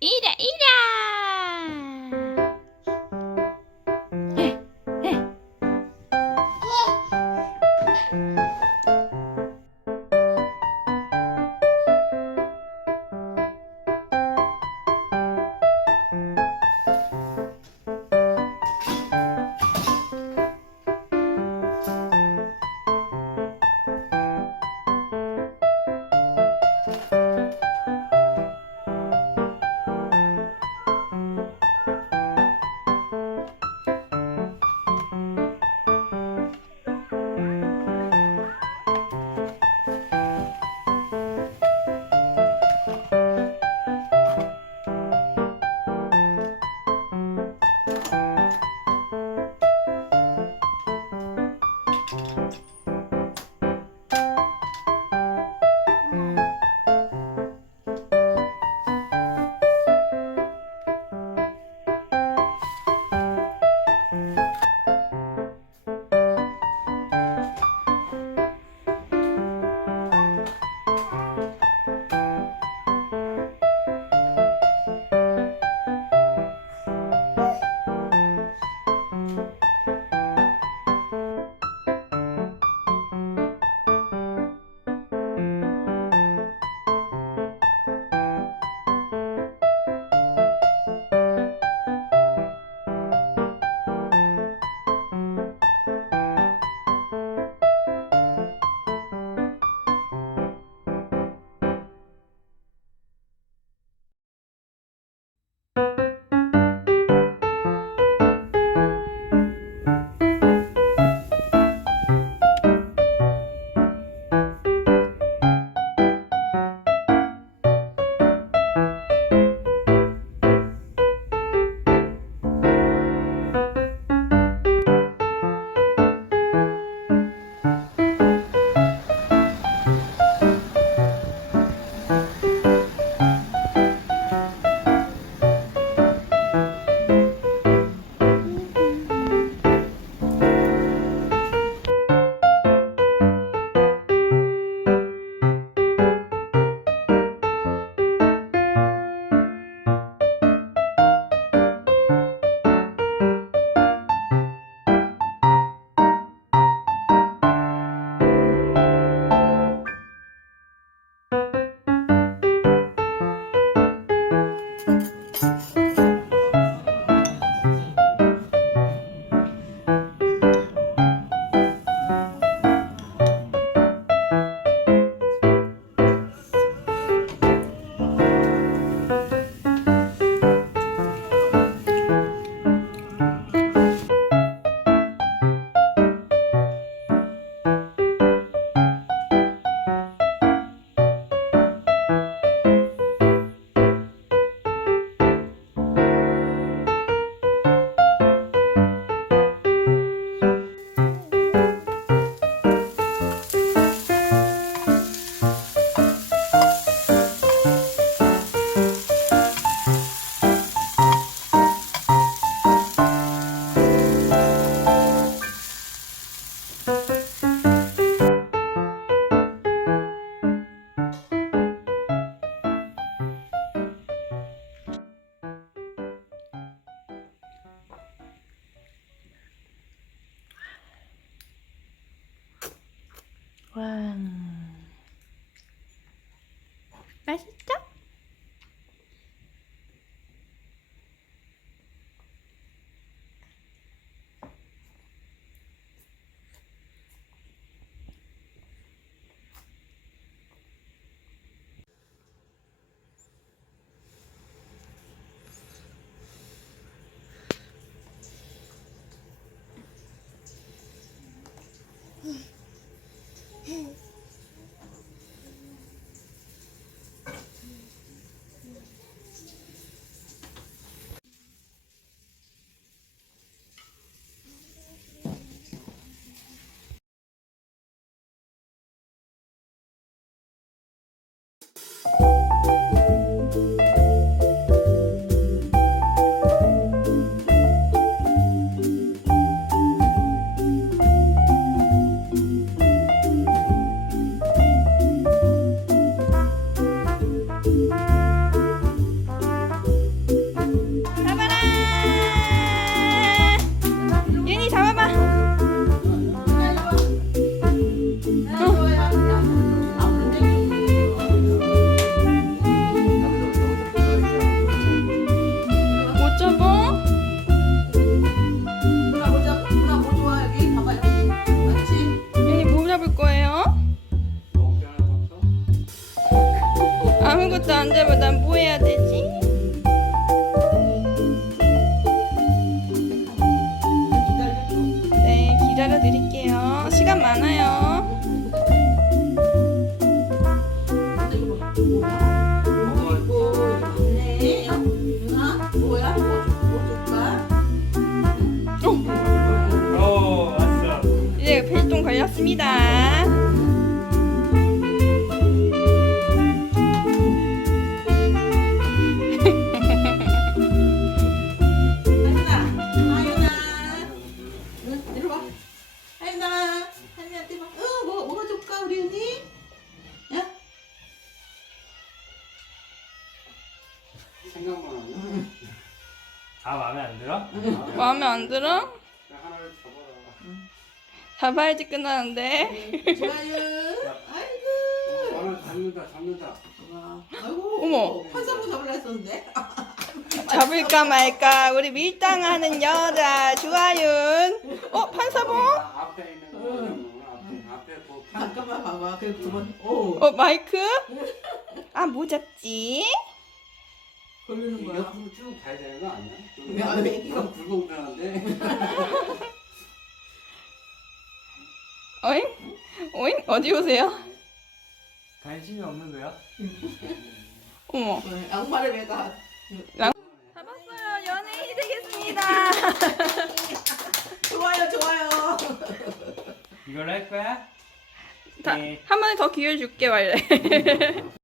이라 이 와. 맛있죠? 응. Hey. 걸렸습니다. 생각만 하냐? 다 마음에 안 들어? 마음에 안 들어? 잡아야지 끝나는데. 하나 잡는다, 잡는다. 어머. 판사고 잡으려 했었는데. 잡을까 말까 우리 밀당하는 여자 주아윤. 어 판사봉? 아, 앞에 있는 거 앞에 앞에 그 판. 잠깐만 봐봐. 그두 번. 오. 어 마이크? 아 뭐 잡지? 걸리는 이 거야. 옆으로 쭉 가야 되는 거 아니야? 왜, 아, 왜? 이거 불공평한데. 어잉? 어잉? 어디 오세요? 관심이 없는데요? 어머. 네, 양말을 매가. 잡았어요. 연예인이 되겠습니다. 좋아요, 좋아요. 이걸로 할 거야? 자, 네. 한번더 기회 줄게 말래.